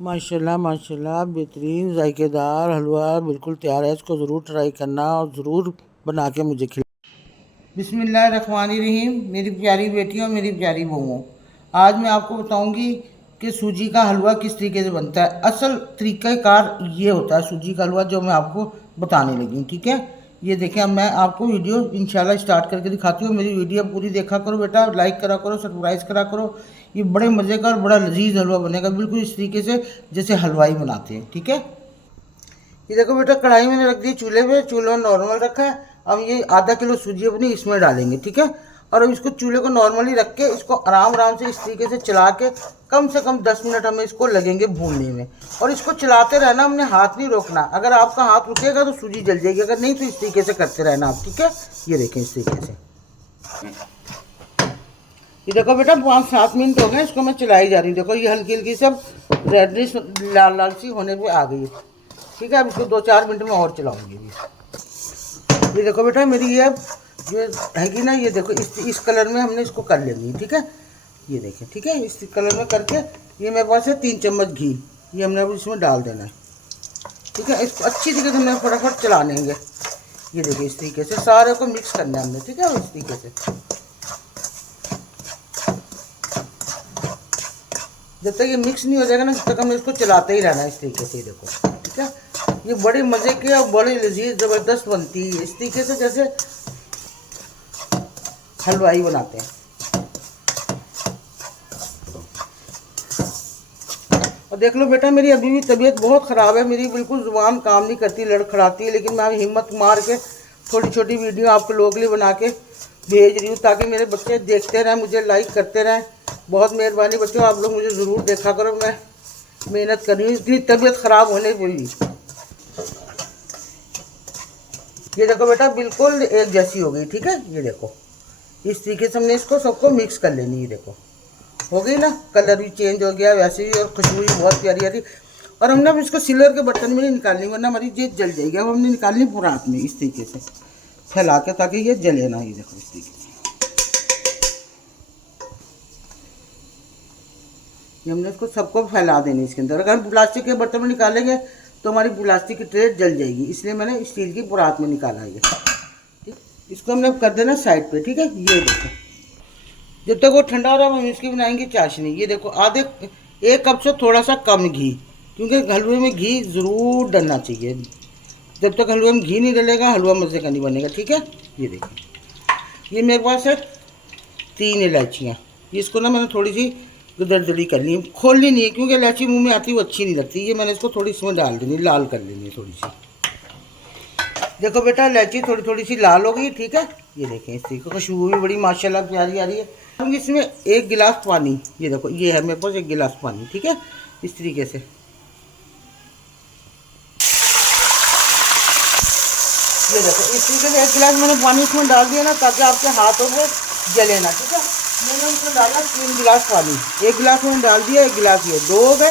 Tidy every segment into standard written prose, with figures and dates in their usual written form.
माशाल्लाह माशाल्लाह बेहतरीन जायकेदार हलवा बिल्कुल तैयार है। इसको ज़रूर ट्राई करना और ज़रूर बना के मुझे खिला। बिस्मिल्लाहिर्रहमानिर्रहीम। मेरी प्यारी बेटियों, मेरी प्यारी बहुओं, आज मैं आपको बताऊंगी कि सूजी का हलवा किस तरीके से बनता है। असल तरीक़ाकार ये होता है सूजी का हलवा जो मैं आपको बताने लगी हूँ। ठीक है, ये देखें, अब मैं आपको वीडियो इंशाल्लाह स्टार्ट करके दिखाती हूँ। मेरी वीडियो पूरी देखा करो बेटा, लाइक करा करो, सब्सक्राइब करा करो। ये बड़े मज़े का और बड़ा लजीज हलवा बनेगा, बिल्कुल इस तरीके से जैसे हलवाई बनाते हैं। ठीक है, ये देखो बेटा, कढ़ाई मैंने रख दी चूल्हे पे, चूल्हा नॉर्मल रखा है। अब ये आधा किलो सूजी अपनी इसमें डालेंगे। ठीक है, और अब इसको चूल्हे को नॉर्मली रख के इसको आराम आराम से इस तरीके से चला के कम से कम 10 मिनट हमें इसको लगेंगे भूनने में। और इसको चलाते रहना, हमने हाथ नहीं रोकना। अगर आपका हाथ रुकेगा तो सूजी जल जाएगी, अगर नहीं तो इस तरीके से करते रहना आप। ठीक है, ये देखें इस तरीके से। ये देखो बेटा 5-7 मिनट हो गए, इसको मैं चलाई जा रही हूँ। देखो ये हल्की हल्की सब रेडनेस लाल लाल सी होने पे आ गई है। ठीक है, अब इसको 2-4 मिनट में और चलाऊंगी। ये देखो बेटा, मेरी ये जो है कि ना, ये देखो इस कलर में हमने इसको कर लेनी है। ठीक है, ये देखें। ठीक है, इस कलर में करके ये मेरे पास है 3 चम्मच घी, ये हमने अब इसमें डाल देना है। ठीक है, इसको अच्छी तरीके से हमने फटाफट चला लेंगे। ये देखिए इस तरीके से सारे को मिक्स करना है हमने। ठीक है, इस तरीके से जब तक ये मिक्स नहीं हो जाएगा ना, तब तक हमें इसको चलाते ही रहना है इस तरीके से। देखो ठीक है, ये बड़े मज़े की और बड़ी लजीज ज़बरदस्त बनती है इस तरीके से जैसे हलवाई बनाते हैं। और देख लो बेटा, मेरी अभी भी तबीयत बहुत ख़राब है, मेरी बिल्कुल ज़ुबान काम नहीं करती, लड़खड़ाती है। लेकिन मैं हिम्मत मार के छोटी छोटी वीडियो आपके लोगों के लिए बना के भेज रही हूँ, ताकि मेरे बच्चे देखते रहें, मुझे लाइक करते रहें। बहुत मेहरबानी बच्चों, आप लोग मुझे ज़रूर देखा करो, मैं मेहनत कर रही हूँ इतनी तबीयत ख़राब होने पर भी। ये देखो बेटा, बिल्कुल एक जैसी हो गई। ठीक है, ये देखो इस तरीके से हमने इसको सबको मिक्स कर लेनी है। देखो हो गई ना, कलर भी चेंज हो गया वैसे ही, और खुशबू भी बहुत प्यारी आ रही। और हमने अब इसको सिल्वर के बर्तन में नहीं निकालनी, वरना हमारी ये जल जाएगी। अब हमने निकालनी पूरा हाथ में इस तरीके से फैला के, ताकि ये जले ना। ये देखो इस तरीके से ये हमने इसको सबको फैला देनी इसके अंदर। अगर हम प्लास्टिक के बर्तन में निकालेंगे तो हमारी प्लास्टिक की ट्रे जल जाएगी, इसलिए मैंने स्टील की परात में निकाला है। ठीक, इसको हमने कर देना साइड पे। ठीक है, ये देखो जब तक वो ठंडा हो रहा है हम इसकी बनाएंगे चाशनी। ये देखो आधे 1 कप से थोड़ा सा कम घी, क्योंकि हलवे में घी ज़रूर डलना चाहिए। जब तक हलवे में घी नहीं डलेगा हलवा मज़े का नहीं बनेगा। ठीक है, ये देखिए, ये मेरे पास है 3 इलायचियाँ। इसको ना मैंने थोड़ी सी दरदरी कर ली, खोलनी नहीं है, क्योंकि इलायची मुंह में आती है वो अच्छी नहीं लगती। ये मैंने इसको थोड़ी इसमें डाल देनी, लाल कर लेनी है थोड़ी सी। देखो बेटा, इलायची थोड़ी थोड़ी सी लाल हो गई। ठीक है, ये देखें इस तरीके खुशबू भी बड़ी माशाल्लाह प्यारी आ रही है। हम इसमें 1 गिलास पानी, ये देखो ये है मेरे पास 1 गिलास पानी। ठीक है, इस तरीके से ये देखो इस तरीके से 1 गिलास मैंने पानी इसमें डाल दिया ना, ताकि आपके हाथों में जले ना। ठीक है, मैंने उसमें डाला 3 गिलास पानी। 1 गिलास मैंने डाल दिया, 1 गिलास ये 2 हो गए।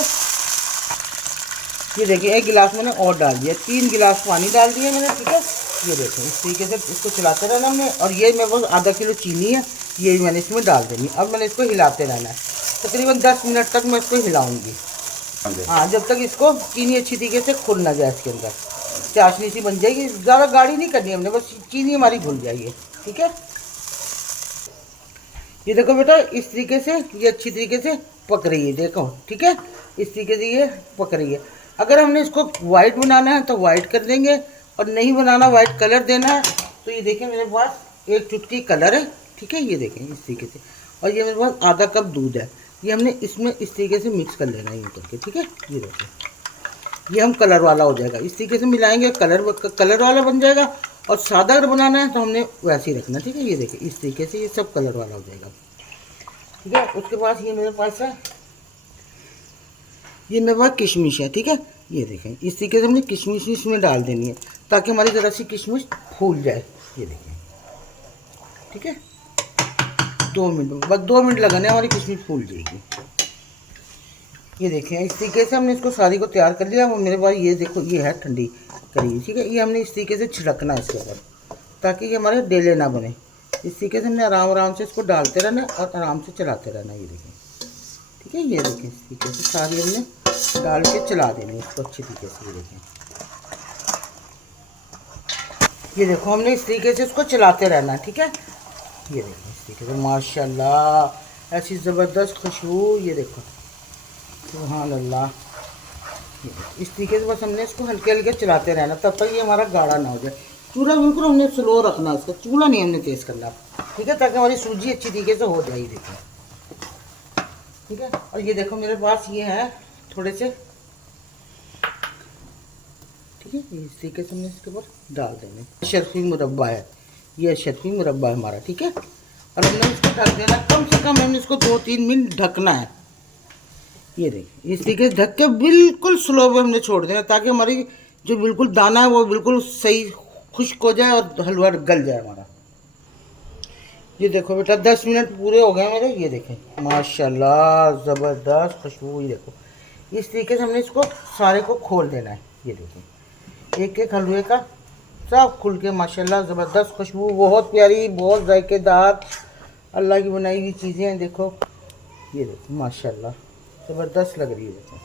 ये देखिए 1 गिलास मैंने और डाल दिया, 3 गिलास पानी डाल दिया मैंने। ठीक है, ये देखो इस तरीके से इसको चलाते रहना हमने। और ये मेरे पास आधा किलो चीनी है, ये भी मैंने इसमें डाल देनी। अब मैंने इसको हिलाते रहना है, तकरीबन 10 मिनट तक मैं इसको हिलाऊंगी। हाँ, जब तक इसको चीनी अच्छी तरीके से खुल ना जाए, इसके अंदर चाशनी सी बन जाएगी। ज़्यादा गाढ़ी नहीं करनी हमने, बस चीनी हमारी घुल जाएगी। ठीक है, ये देखो बेटा इस तरीके से ये अच्छी तरीके से पक रही है। देखो ठीक है, इस तरीके से ये पक रही है। अगर हमने इसको वाइट बनाना है तो वाइट कर देंगे, और नहीं बनाना वाइट कलर देना है तो ये देखें मेरे पास 1 चुटकी कलर है। ठीक है, ये देखें इस तरीके से। और ये मेरे पास आधा कप दूध है, ये हमने इसमें इस तरीके से मिक्स कर लेना है यूँ करके। ठीक है, ये देखें ये हम कलर वाला हो जाएगा। इस तरीके से मिलाएंगे, कलर वाला बन जाएगा। और सादा अगर बनाना है तो हमने वैसे ही रखना। ठीक है, ये देखिए इस तरीके से ये सब कलर वाला हो जाएगा। ठीक है, उसके बाद ये मेरे पास है, ये मेरे पास किशमिश है। ठीक है, ये देखें इस तरीके से हमने किशमिश इसमें डाल देनी है, ताकि हमारी ज़रा सी किशमिश फूल जाए। ये देखें ठीक है, 2 मिनट, बस 2 मिनट लगाने हमारी किशमिश फूल जाएगी। ये देखें इस तरीके से हमने इसको सारी को तैयार कर लिया। वो मेरे पास ये देखो ये है ठंडी करी। ठीक है, ये हमने इस तरीके से छिड़कना है इसके ऊपर, ताकि ये हमारे डेले ना बने। इस तरीके से हमने आराम आराम से इसको डालते रहना और आराम से चलाते रहना। ये देखें ठीक है। ये देखें इस तरीके से सारी हमने डाल के चला देनी इसको अच्छी तरीके से। ये देखें, ये देखो हमने इस तरीके से इसको चलाते रहना है, ठीक है। ये देखो इस तरीके से माशाल्लाह ऐसी ज़बरदस्त खुशबू। ये देखो सुभान अल्लाह। इस तरीके से बस हमने इसको हल्के हल्के चलाते रहना तब तक ये हमारा गाढ़ा ना हो जाए। चूल्हा बिल्कुल हमने स्लो रखना इसका, चूल्हा नहीं हमने तेज़ करना, ठीक है, ताकि हमारी सूजी अच्छी तरीके से हो जाए। देखो ठीक है। और ये देखो मेरे पास ये है थोड़े से, ठीक है, इस तरीके से हमने इसके ऊपर डाल देंगे। शर्फी मुरब्बा है, ये शर्फी मुरब्बा है हमारा, ठीक है। और हमने इसको ढक देना, कम से कम हमने इसको 2-3 मिनट ढकना है। ये देखिए इस तरीके से ढक के बिल्कुल स्लो पे हमने छोड़ देना ताकि हमारी जो बिल्कुल दाना है वो बिल्कुल सही खुश्क हो जाए और हलवा गल जाए हमारा। ये देखो बेटा 10 मिनट पूरे हो गए मेरे। ये देखें माशाल्लाह ज़बरदस्त खुशबू। ये देखो इस तरीके से हमने इसको सारे को खोल देना है। ये देखो एक एक हलवे का सब खुल के माशाल्लाह ज़बरदस्त खुशबू, बहुत प्यारी, बहुत जायकेदार अल्लाह की बनाई हुई चीज़ें हैं। देखो ये देखो माशाल्लाह ज़बरदस्त लग रही है। देखो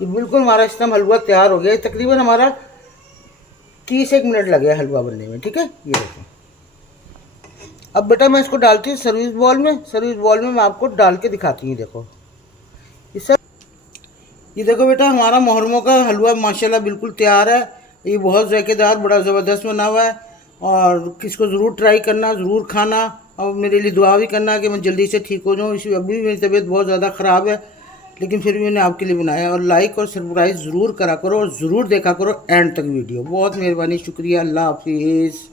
ये बिल्कुल हमारा इस टाइम हलवा तैयार हो गया। तकरीबन हमारा 30 मिनट लगे हलवा बनने में, ठीक है। ये देखो अब बेटा मैं इसको डालती हूँ सर्विस बॉल में। सर्विस बॉल में मैं आपको डाल के दिखाती हूँ। देखो ये देखो बेटा हमारा मुहर्रमों का हलवा माशाल्लाह बिल्कुल तैयार है। ये बहुत जायकेदार बड़ा ज़बरदस्त बना हुआ है और किसको ज़रूर ट्राई करना, ज़रूर खाना और मेरे लिए दुआ भी करना कि मैं जल्दी से ठीक हो जाऊँ। इसी अभी भी मेरी तबीयत बहुत ज़्यादा ख़राब है लेकिन फिर भी मैंने आपके लिए बनाया। और लाइक और सब्सक्राइब ज़रूर करा करो और ज़रूर देखा करो एंड तक वीडियो। बहुत मेहरबानी, शुक्रिया, अल्लाह हाफिज़।